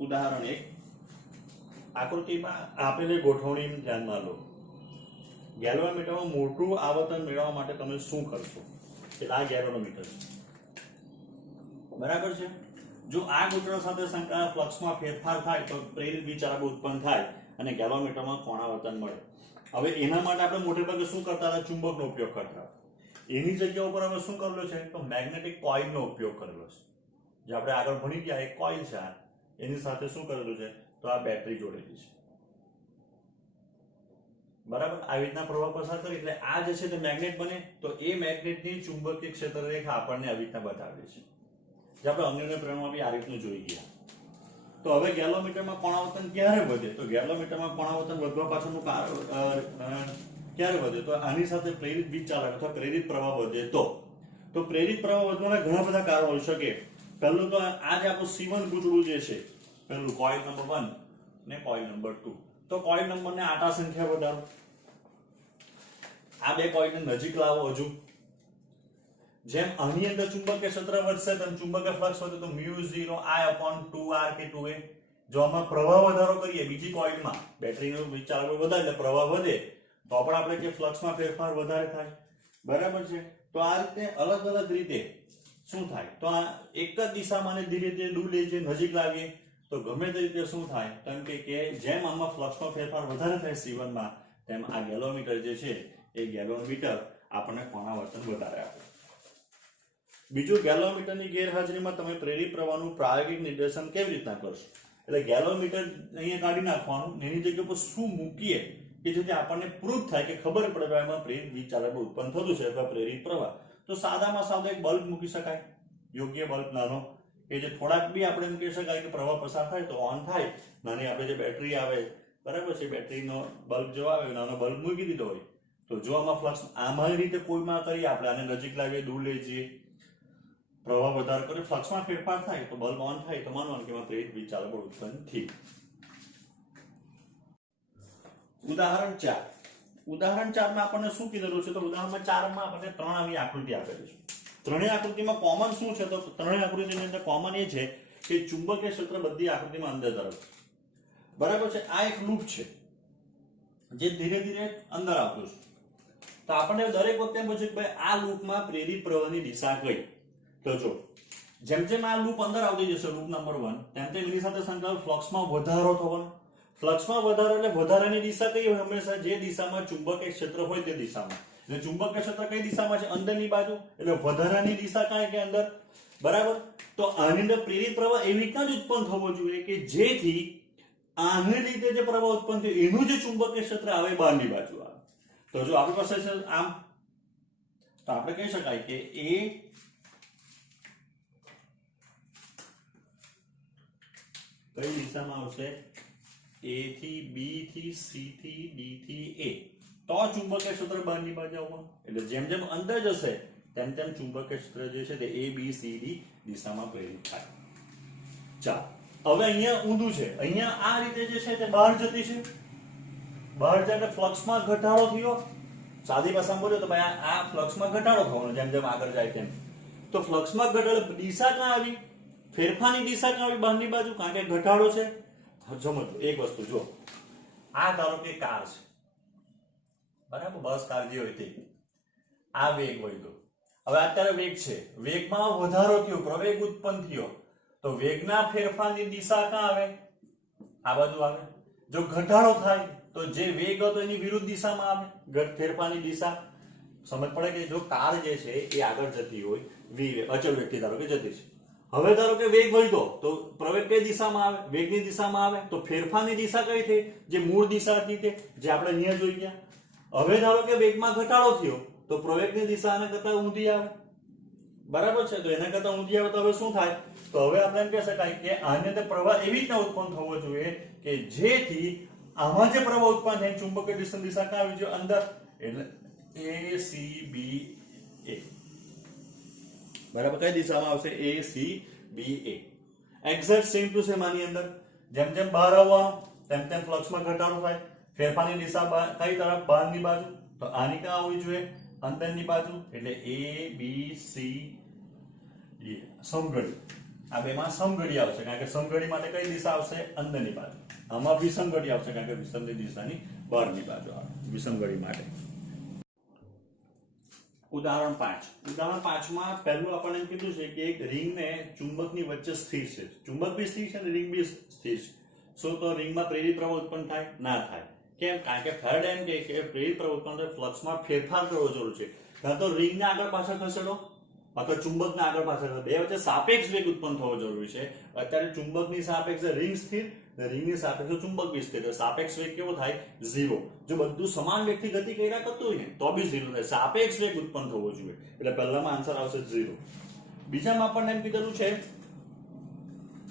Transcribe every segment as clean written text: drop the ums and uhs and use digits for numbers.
ઉદાહરણ 1 આકૃતિમાં આપેલી ગોઠવણી ધ્યાનમાં લો। ગેલ્વામીટરમાં મોટું આવર્તન મેળવવા માટે તમે શું કરશો? એટલે આ ગેલ્વામીટર છે, બરાબર છે। જો આ ગોઠવણ સાથે સંકળાયેલ ફ્લક્સમાં ફેરફાર થાય તો પ્રેરિત વિચારક ઉત્પન્ન થાય અને ગેલ્વામીટરમાં કોણાવર્તન મળે। હવે એના માટે આપણે મોટે ભાગે શું કરતા હતા? ચુંબકનો ઉપયોગ કરતા। એની જગ્યા ઉપર હવે શું કરેલો છે? તો મેગ્નેટિક કોઇલનો ઉપયોગ કરેલો છે। જે આપણે આગળ ભણી ગયા એક કોઇલ છે, એની સાથે શું કરેલું છે? તો આ બેટરી જોડેલી છે, બરાબર। આવી રીતના પ્રવાહ પસાર કરી એટલે આ જે છે તે મેગ્નેટ બને, તો એ મેગ્નેટની ચુંબકીય ક્ષેત્ર રેખા આપણને આવી રીતના બતાવે છે, જે આપણે અન્યને પ્રમાણમાં બી આ રીતનું જોઈ ગયા। તો હવે ગેલ્વામીટરમાં કોણાવર્તન ક્યારે વધે? તો ગેલ્વામીટરમાં કોણાવર્તન વધવા પાછળનું કારણ ક્યારે વધે? તો આની સાથે પ્રેરિત વીજચાલક અથવા પ્રેરિત પ્રવાહ વધે તો પ્રેરિત પ્રવાહ વધવાના ઘણા બધા કારણો હોઈ શકે। પહેલું તો આ જે આપણું C1 ગૂંચળું જે છે, પહેલું કોઇલ નંબર 1 ને કોઇલ નંબર 2, તો કોઇલ નંબરને આટા સંખ્યા વધારો, આ બે કોઇલને નજીક લાવો। હજુ જેમ આની અંદર ચુંબકીય ક્ષેત્ર વધશે તેમ ચુંબકીય ફ્લક્સ વધે, તો μ0I/2R કે 2A। જો આમાં પ્રવાહ વધારો કરીએ બીજી કોઇલમાં, બેટરીનો વિચાર વધારે એટલે પ્રવાહ વધે તો પણ આપણે જે ફ્લક્સમાં ફેરફાર વધારે થાય, બરાબર છે। તો આ રીતે અલગ અલગ રીતે શું થાય? તો આ એક જ દિશામાં ને ધીરે ધીરે દૂર લઈ જઈએ, નજીક લાવીએ તો ગમે તે રીતે શું થાય? કેમ કે જેમ આમાં ફ્લક્સમાં ફેરફાર વધારે થાય C1 માં, તેમ આ ગેલ્વામીટર જે છે એ ગેલ્વામીટર આપણને કોણાવર્તન વધારે આપે। બીજું, ગેલ્વામીટરની ગેરહાજરીમાં તમે પ્રેરિત પ્રવાહનું પ્રાયોગિક નિર્દેશન કેવી રીતના કરશો? એટલે ગેલ્વામીટર અહીંયા કાઢી નાખવાનું, એની જગ્યા પર શું મૂકીએ કે જેથી આપણને પ્રૂફ થાય કે ખબર પડે કે એમાં પ્રેરિત વીજચાલક ઉત્પન્ન થતું છે અથવા પ્રેરિત પ્રવાહ। તો સાદામાં સાદો એક બલ્બ મૂકી શકાય, યોગ્ય બલ્બ નાનો, કે જે થોડાક બી આપણે મૂકી શકાય કે પ્રવાહ પસાર થાય તો ઓન થાય। નાની આપણે જે બેટરી આવે, બરાબર છે, બેટરીનો બલ્બ જો આવે નાનો બલ્બ મૂકી દીધો હોય, તો જો આમાં ફ્લક્સ આમાં રીતે કોઈમાં કરીએ, આપણે આને નજીક લાવીએ, દૂર લઈ જઈએ, પ્રવાહ વધારે કરે, ફ્લક્સમાં ફેરફાર થાય તો બલ્બ ઓન થાય તો માનવાનું કે એમાં પ્રેરિત વીજચાલક ઉત્પન્ન થયું। ઉદાહરણ 4 માં આપણને શું કીધેલું છે? તો ઉદાહરણ 4 માં આપણને 3 આવી આકૃતિ આપેલી છે। ત્રણેય આકૃતિમાં કોમન શું છે? તો ત્રણેય આકૃતિની અંદર કોમન એ છે કે ચુંબકીય ક્ષેત્ર બધી આકૃતિમાં અંદર તરફ, બરાબર છે। આ એક લૂપ છે જે ધીરે ધીરે અંદર આવતું છે, તો આપણને દરેક વખતે પૂછે કે ભાઈ આ લૂપમાં પ્રેરિત પ્રવાહની દિશા કઈ? તો જો જેમ જેમ આ લૂપ અંદર આવતી જશે, લૂપ નંબર 1, તેમ તેમ એની સાથે સંકળાયેલ ફ્લક્સમાં વધારો થવાનો। ફ્લક્સમાં વધારો એટલે વધારાની દિશા કઈ હોય? હંમેશા જે દિશામાં ચુંબકીય ક્ષેત્ર હોય તે દિશામાં। એટલે ચુંબકીય ક્ષેત્ર કઈ દિશામાં છે? અંદરની બાજુ, એટલે વધારાની દિશા કાંઈ કે અંદર, બરાબર। તો આની અંદર પ્રેરિત પ્રવાહ એવી રીતના જ ઉત્પન્ન થવો જોઈએ કે જેથી આને લીધે જે પ્રવાહ ઉત્પન્ન થયો એનું જે ચુંબકીય ક્ષેત્ર આવે બહારની બાજુ આવે। તો જો આપણી પાસે છે આમ, તો આપણે કહી શકાય કે A કઈ દિશામાં આવશે? A થી B થી C થી D થી A, તો ચુંબકીય ક્ષેત્ર બહારની બાજુ આવવાનું। એટલે જેમ જેમ અંદર જશે તેમ તેમ ચુંબકીય ક્ષેત્ર જે છે તે A B C D દિશામાં પ્રેરિત થાય। ચાલો, હવે અહીંયા ઊંધું છે, અહીંયા આ રીતે જે છે તે બહાર જતી છે, બહાર જાય એટલે ફ્લક્સમાં ઘટાડો થયો। સાદી ભાષામાં બોલ્યો તો ભાઈ આ ફ્લક્સમાં ઘટાડો થવાનો જેમ જેમ આગળ જાય તેમ। તો ફ્લક્સમાં ઘટાડો, દિશા ક્યાં આવી? ફેરફારની દિશા ક્યાં આવી? બહારની બાજુ, કારણ કે ઘટાડો છે। સમજો એક વસ્તુ, જો આ ધારો કે કાર છે, બરાબર, બસ કાર જે હોય તે, આ વેગ વધ્યો, હવે અત્યારે વેગ છે, વેગમાં વધારો થયો, પ્રવેગ ઉત્પન્ન થયો, તો વેગના ફેરફારની દિશા ક્યાં આવે? આ બાજુ આવે। જો ઘટાડો થાય તો જે વેગ હતો એની વિરુદ્ધ દિશામાં આવે, ફેરફારની દિશા। સમજ પડે કે જો કાર જે છે એ આગળ જતી હોય, અચળ વ્યક્તિ ધારો કે જતી છે, હવે ધારો કે વેગ વધ્યો તો પ્રવેગ કઈ દિશામાં આવે? વેગની દિશામાં આવે, તો ફેરફારની દિશા કઈ થઈ? જે મૂળ દિશા હતી તે, જે આપણે અહીંયા જોઈ ગયા। હવે ધારો કે વેગમાં ઘટાડો થયો તો પ્રવેગની દિશા આના કરતા ઊંધી આવે, બરાબર છે। તો એના કરતા ઊંધી આવે તો હવે શું થાય? તો હવે આપણે એમ કહી શકાય કે આની અંદર પ્રવાહ એવી રીતના ઉત્પન્ન થવો જોઈએ કે જેથી આમાં જે પ્રવાહ ઉત્પન્ન થાય ચુંબકીય દિશા ક્યાં આવી જોઈએ? અંદર, એટલે A C B A, બરાબર, કઈ દિશામાં આવશે? A C B A। Exact same to same આની અંદર જેમ જેમ બહાર આવવાનું તેમ તેમ ફ્લક્સમાં ઘટાડો થાય, ફેરફારની દિશા કઈ તરફ? બહારની બાજુ, તો આની ક્યાં આવવી જોઈએ? અંદરની બાજુ, એટલે A B C D, સમઘડી। આ બેમાં સમઘડી આવશે કારણ કે સમઘડી માટે કઈ દિશા આવશે અંદરની બાજુ આમાં વિષમઘડી આવશે કારણ કે વિષમની દિશાની બહારની બાજુ આવે વિષમઘડી માટે ઉદાહરણ 5 માં પહેલું આપણને એમ કીધું છે કે એક રિંગને ચુંબકની વચ્ચે સ્થિર છે ચુંબક બી સ્થિર છે અને રિંગ બી સ્થિર છે શું તો રિંગમાં પ્રેરિત પ્રવાહ ઉત્પન્ન થાય ના થાય કેમ કારણ કે ફેરાડે એમ કહે કે પ્રેરિત પ્રવાહ ઉત્પન્ન થાય ફ્લક્સમાં ફેરફાર કરવો જરૂર છે કાં તો રિંગને આગળ પાછળ ખસેડો અથવા ચુંબકને આગળ પાછળ બે વચ્ચે સાપેક્ષ વેગ ઉત્પન્ન થવો જરૂરી છે અત્યારે ચુંબકની સાપેક્ષે રિંગ સ્થિર રિંગની સાપેક્ષે ચુંબક બી સ્થિર સાપેક્ષ વેગ કેવો થાય 0 જો બધું સમાન વેગથી ગતિ કર્યા કરતું હોય ને તો બી 0 થાય સાપેક્ષ વેગ ઉત્પન્ન થવો જોઈએ એટલે પહેલામાં આન્સર આવશે 0 બીજામાં આપણને એમ કીધેલું છે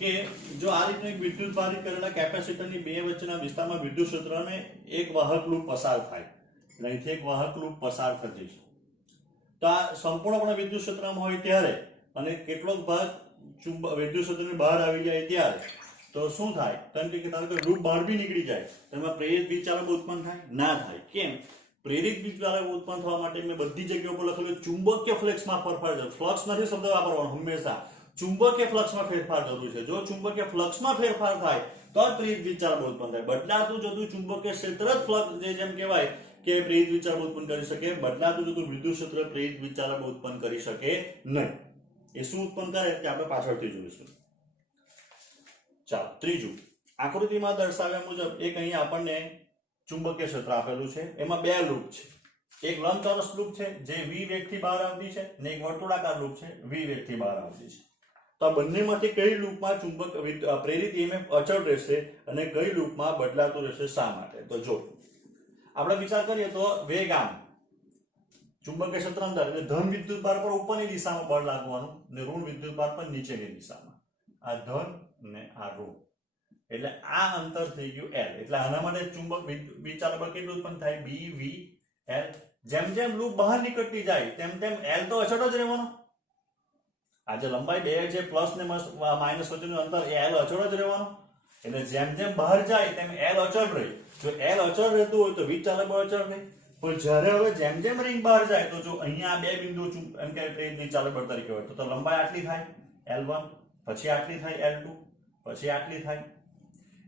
કે જો આ રીતનું એક વિદ્યુત ભારિત કરેલા કેપેસિટરની બે વચ્ચેના વિસ્તારમાં વિદ્યુત ક્ષેત્રને એક વાહક લૂપ પસાર થાય એટલે અહીંથી એક વાહક લૂપ પસાર થતી છે તો આ સંપૂર્ણપણે વિદ્યુત ક્ષેત્રમાં હોય ત્યારે અને કેટલોક ભાગ વિદ્યુત ક્ષેત્રની બહાર આવી જાય ત્યારે તો શું થાય કારણ કે ધારો કે લૂપ બહાર બી નીકળી જાય તેમાં પ્રેરિત વીજચાલક ઉત્પન્ન થાય ના થાય કેમ પ્રેરિત વીજચાલક ઉત્પન્ન થવા માટે મેં બધી જગ્યાઓ પર લખેલું ચુંબકીય ફ્લક્સમાં ફેરફાર છે ફ્લક્સ નથી શબ્દ વાપરવાનો હંમેશા ચુંબકીય ફ્લક્સમાં ફેરફાર જરૂરી છે જો ચુંબકીય ફ્લક્સમાં ફેરફાર થાય તો જ પ્રેરિત વીજચાલક ઉત્પન્ન થાય બદલાતું જતું ચુંબકીય ક્ષેત્ર જ ફ્લક્સ જેમ કહેવાય કે પ્રેરિત વીજચાલક ઉત્પન્ન કરી શકે બદલાતું જતું વિદ્યુત ક્ષેત્ર પ્રેરિત વીજચાલક ઉત્પન્ન કરી શકે નહીં એ શું ઉત્પન્ન કરે તે આપણે પાછળથી જોઈશું ચાલો ત્રીજું આકૃતિમાં દર્શાવ્યા મુજબ એક અહીં આપણને ચુંબકીય ક્ષેત્ર આપેલું છે એમાં બે લૂપ છે એક લંબચોરસ લૂપ છે જે v વેગથી બહાર આવતી છે અને એક વર્તુળાકાર લૂપ છે v વેગથી બહાર આવતી છે તો આ બંનેમાંથી કઈ લૂપમાં ચુંબક પ્રેરિત EMF અચળ રહેશે અને કઈ લૂપમાં બદલાતું રહેશે શા માટે તો જો આપણે વિચાર કરીએ તો વેગ આમ ચુંબકીય ક્ષેત્ર અંદર એટલે ધન વિદ્યુત ભાર પર ઉપરની દિશામાં બળ લાગવાનું અને ઋણ વિદ્યુત ભાર પર નીચેની દિશામાં આ ધન ને આ ઋણ એટલે આ અંતર થઈ ગયું L એટલે આના માટે ચુંબક વીજચાલક બળ કેટલું ઉત્પન્ન થાય BV L જેમ જેમ લૂપ બહાર નીકળતી જાય તેમ તેમ L તો અચળ જ રહેવાનો આ જે લંબાઈ બે છે પ્લસ ને માઇનસ વચ્ચેનું અંતર એ L અચળ જ રહેવાનો એટલે જેમ જેમ બહાર જાય તેમ L અચળ રહે જો L અચળ રહેતું હોય તો વીજચાલક બળ અચળ રહે પણ જ્યારે હવે જેમ જેમ રિંગ બહાર જાય તો જો અહીંયા બે બિંદુ એમ કે વીજચાલક બળ તરીકે હોય તો લંબાઈ આટલી થાય L1 પછી આટલી થાય L2 પછી આટલી થાય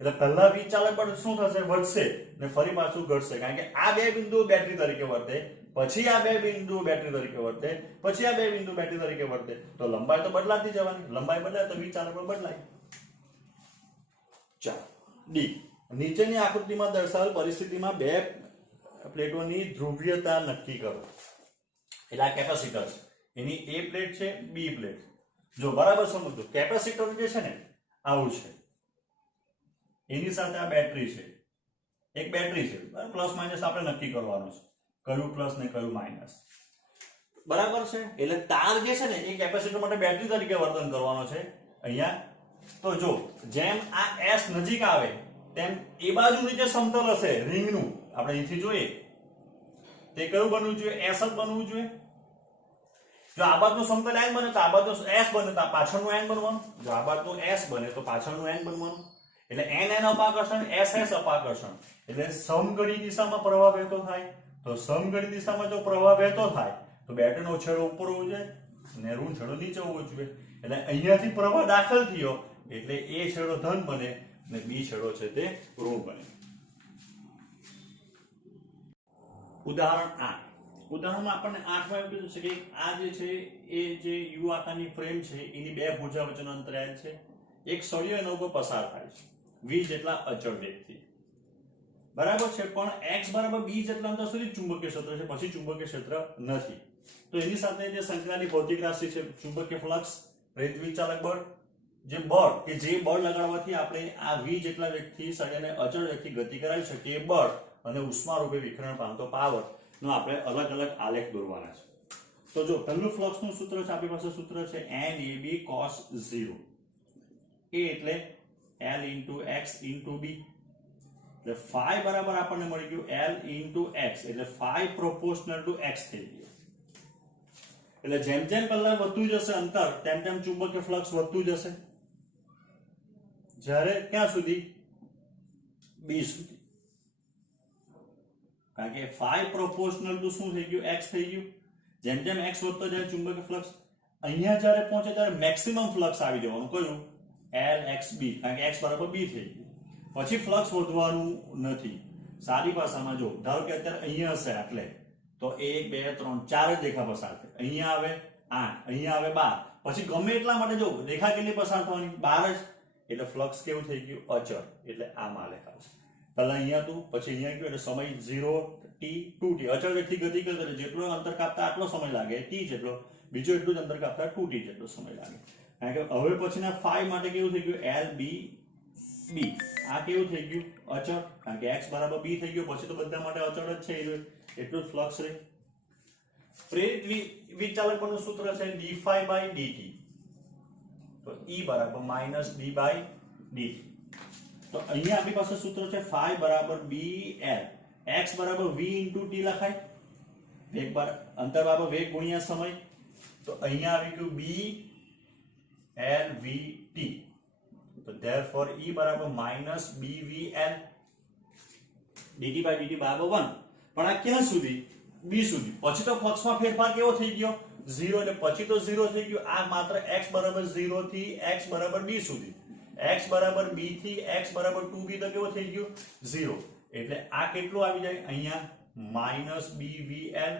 એટલે પહેલા વીજચાલક બળ શું થશે વધશે ને ફરી પાછું ઘટશે કારણ કે આ બે બિંદુઓ બેટરી તરીકે વર્તે પછી આ બે બિંદુઓ બેટરી તરીકે વર્તે પછી આ બે બિંદુ બેટરી તરીકે વર્તે તો લંબાઈ તો બદલાતી જવાની લંબાઈ બદલાય તો વીજચાલક બળ બદલાય ચાલો ડી નીચેની આકૃતિમાં દર્શાવેલ પરિસ્થિતિમાં બે પ્લેટોની ધ્રુવીયતા નક્કી કરો એટલે આ કેપેસિટર છે એની A પ્લેટ છે B પ્લેટ જો બરાબર સમજો કેપેસિટર જે છે ને આવું છે એની સાથે આ બેટરી છે એક બેટરી છે પ્લસ માઇનસ આપણે નક્કી કરવાનું છે કયું પ્લસ ને કયું માઇનસ બરાબર છે એટલે તાર જે છે ને એ કેપેસિટર માટે બેટરી તરીકે વર્તન કરવાનો છે અહીંયા તો જો જેમ આ S નજીક આવે તેમ એ બાજુનું જે સમતલ હશે રિંગનું આપણે અહીંથી જોઈએ તે કયું બનવું જોઈએ S જ બનવું જોઈએ જો આ બાજુનું સમતલ n બને તો આ બાજુનું S બને તો પાછળનું n બનવાનું જો આ બાજુનું S બને તો પાછળનું n બનવાનું એટલે n અપાકર્ષણ s અપાકર્ષણ એટલે સમઘડી દિશામાં પ્રવાહ વહેતો થાય તો સમઘડી દિશામાં જો પ્રવાહ વહેતો થાય તો બેટરીનો છેડો ઉપર હોવો જોઈએ અને ઋણ છેડો નીચે હોવો જોઈએ એટલે અહીંયાથી પ્રવાહ દાખલ થયો એટલે A છેડો ધન બને અને B છેડો છે તે ઋણ બને ઉદાહરણ 8 ઉદાહરણમાં આપણને 8 માં એવું કીધું છે કે આ જે છે એ જે U આકારની ફ્રેમ છે એની બે ભુજા વચ્ચેનો અંતરાલ છે એક સળિયો એના ઉપર પસાર થાય છે v જેટલા અચળ વેગથી બરાબર છે પણ x બરાબર b જેટલા અંતર સુધી ચુંબકીય ક્ષેત્ર છે પછી ચુંબકીય ક્ષેત્ર નથી તો એની સાથે જે સંકળાયેલી ભૌતિક રાશિ છે ચુંબકીય ફ્લક્સ પ્રેરિત વીજચાલક બળ જે બળ કે જે બળ લગાડવાથી આપણે આ v જેટલા વેગથી સળિયાને અચળ વેગથી ગતિ કરાવી શકીએ એ બળ અને ઉષ્મા રૂપે વિખરણ પામતો પાવર નો આપણે અલગ અલગ આલેખ દોરવાના છે તો જો પહેલું ફ્લક્સ નું સૂત્ર છે આપણી પાસે સૂત્ર છે NAB cos 0 A એટલે L into x into b એટલે phi બરાબર આપણને મળી ગયું L into x એટલે phi proportional to x થઈ ગયું એટલે જેમ જેમ પહેલા વધતું જશે અંતર તેમ તેમ ચુંબકીય ફ્લક્સ વધતું જશે જ્યારે ક્યાં સુધી b સુધી કારણ કે phi proportional to શું થઈ ગયું x થઈ ગયું જેમ જેમ x વધતો જાય ચુંબકીય ફ્લક્સ અહીંયા જ્યારે પહોંચે ત્યારે મેક્સિમમ ફ્લક્સ આવી જવાનું કયું LXB, કારણ કે x બરાબર b થઈ ગયું. પછી ફ્લક્સ વધવાનું નથી. સાદી ભાષામાં જો ધારો કે અત્યારે અહીંયા હશે એટલે તો 1 2 3 4 જ રેખા પસાર થાય. અહીંયા આવે 8, અહીંયા આવે 12. પછી ગમે એટલા માટે જો રેખા કેટલી પસાર થવાની 12 જ, એટલે ફ્લક્સ કેવું થઈ ગયું અચળ. એટલે આમાં લખાવશે પહેલા અહીંયા હતું પછી અહીંયા ગયું એટલે સમય 0t 2t અચળ વેગથી ગતિ કરે જેટલો અંતર કાપતા આટલો સમય લાગે t જેટલો, બીજો એટલું જ અંતર કાપતા 2t જેટલો સમય લાગે. કારણ કે હવે પછીના 5 માટે કેવું થઈ ગયું LB b, આ કેવું થઈ ગયું અચળ, કારણ કે x બરાબર b થઈ ગયો. પછી તો બધા માટે અચળ જ છે એટલું જ ફ્લક્સ રહે. પ્રેરિત વિચાલક બળનું સૂત્ર છે d∅dt, તો E બરાબર -d by dt. તો અહીંયા આપણી પાસે સૂત્ર છે phi બરાબર bl, x બરાબર v into t લખાય, વેગ અંતર બરાબર વેગ ગુણ્યા સમય. તો અહીંયા આવી ગયું b l v t, તો therefore E બરાબર -bvl dt by dt બરાબર 1. પણ આ ક્યાં સુધી b સુધી. પછી તો ફ્લક્સમાં ફેરફાર કેવો થઈ ગયો 0, એટલે પછી તો 0 થઈ ગયું. આ માત્ર x બરાબર 0 થી x બરાબર b સુધી, x બરાબર b થી x બરાબર 2b તો કેવો થઈ ગયો 0. એટલે આ કેટલું આવી જાય અહીંયા -bvl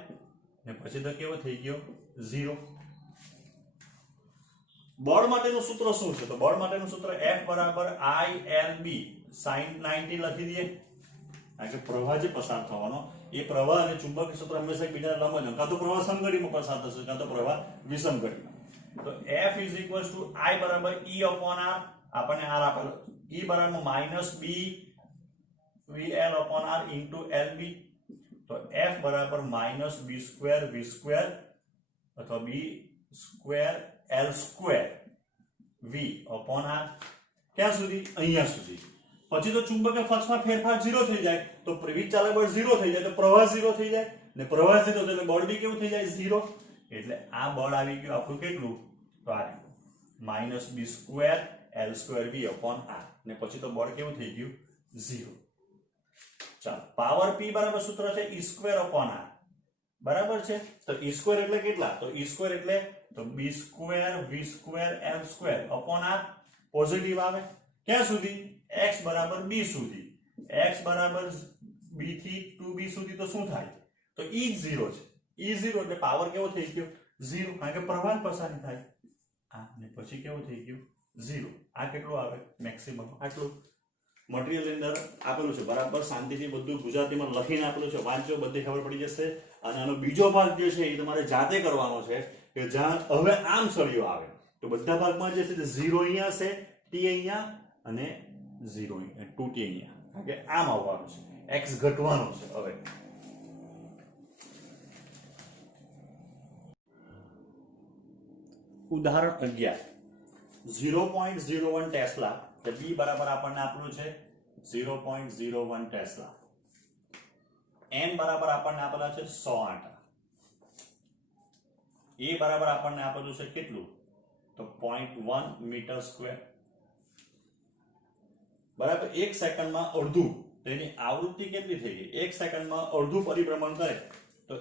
ને પછી તો કેવો થઈ ગયો 0. બળ માટેનું સૂત્ર શું છે? તો બળ માટેનું સૂત્ર F બરાબર ILB sin 90 લખી દઈએ. કારણ કે પ્રવાહ જે પસાર થવાનો એ પ્રવાહ અને ચુંબકીય ક્ષેત્ર હંમેશા એકબીજાને લંબ જ, કાં તો પ્રવાહ સમઘડીમાં પસાર થશે કાં તો પ્રવાહ વિષમઘડીમાં. તો F I બરાબર E upon R, આપણને R આપેલો E બરાબર -bvl upon R into LB. તો F બરાબર -b સ્ક્વેર v સ્ક્વેર અથવા b square l square v upon R. ક્યાં સુધી? અહીંયા સુધી. પછી તો ચુંબકીય ફ્લક્સમાં ફેરફાર 0 થઈ જાય તો વિચાલક બળ 0 થઈ જાય, તો પ્રવાહ 0 થઈ જાય ને પ્રવાહ 0 એટલે બળ બી કેવું થઈ જાય 0. એટલે આ બળ આવી ગયું આપણું કેટલું? તો આ -b square l square v upon R ને પછી તો બળ કેવું થઈ ગયું 0. ચાલો પાવર p બરાબર સૂત્ર છે e સ્ક્વેર upon R, બરાબર છે. તો e સ્ક્વેર એટલે કેટલા? તો e સ્ક્વેર એટલે તો b square v square l square upon R. Positive આવે ક્યાં સુધી? x બરાબર b સુધી. x બરાબર b થી 2b સુધી તો શું થાય? તો e 0 છે. e 0 એટલે પાવર કેવો થઈ ગયો 0, કારણ કે પ્રવાહ પસાર થાય. આ ને પછી કેવું થઈ ગયું 0. આ કેટલું આવે? મેક્સિમમ આટલું. મટીરીયલ અંદર આપેલું છે બરાબર, શાંતિથી બધું ગુજરાતીમાં લખીને આપેલું છે, વાંચો બધી ખબર પડી જશે. અને આનો બીજો ભાગ જે છે એ તમારે જાતે કરવાનો છે કે જ્યાં હવે આમ સળિયો આવે તો બધા ભાગમાં જે છે 0 અહીંયા હશે, t અહીંયા અને 0 અહીંયા, 2t અહીંયા, કારણ કે આમ આવવાનું છે, x ઘટવાનો છે. હવે ઉદાહરણ 11 0.01 ટેસ્લા, તો b બરાબર આપણને આપેલું છે 0.01 ટેસ્લા, n બરાબર આપણને આપેલા છે 100 આંટા, a બરાબર આપણને આપેલું છે કેટલું? તો 0.1 મીટર સ્ક્વેર, બરાબર. 1 સેકન્ડમાં અડધું, તો એની આવૃત્તિ કેટલી થઈ ગઈ? 1 સેકન્ડમાં અડધું પરિભ્રમણ કરે તો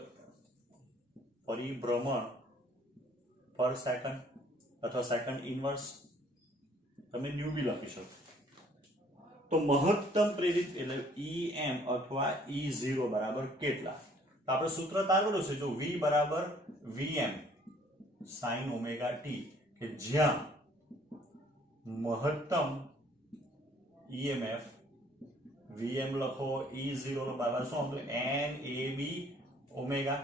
પરિભ્રમણ પર સેકન્ડ અથવા સેકન્ડ ઇનવર્સ, તમે ન્યુ બી લખી શકો. તો મહત્તમ પ્રેરિત એટલે EM અથવા E0 બરાબર કેટલા? તો આપણે સૂત્ર તારવેલું છે જો V બરાબર Vm sin ઓમેગા t, કે જ્યાં મહત્તમ EMF Vm લખો, E0 નો બરાબર શું હતું? NAB ઓમેગા,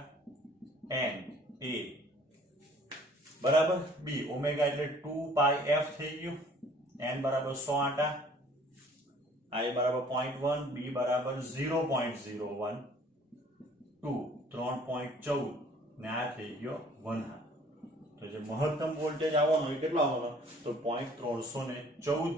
N A બરાબર B ઓમેગા એટલે 2 પાઈ f થઈ ગયું. n બરાબર 100 આંટા, I બરાબર 0.1, B બરાબર 0.01, 2 3.14 ને આ થઈ ગયો 1 હાફ. તો જે મહત્તમ વોલ્ટેજ આવવાનો એ કેટલો આવવાનો? તો 0.314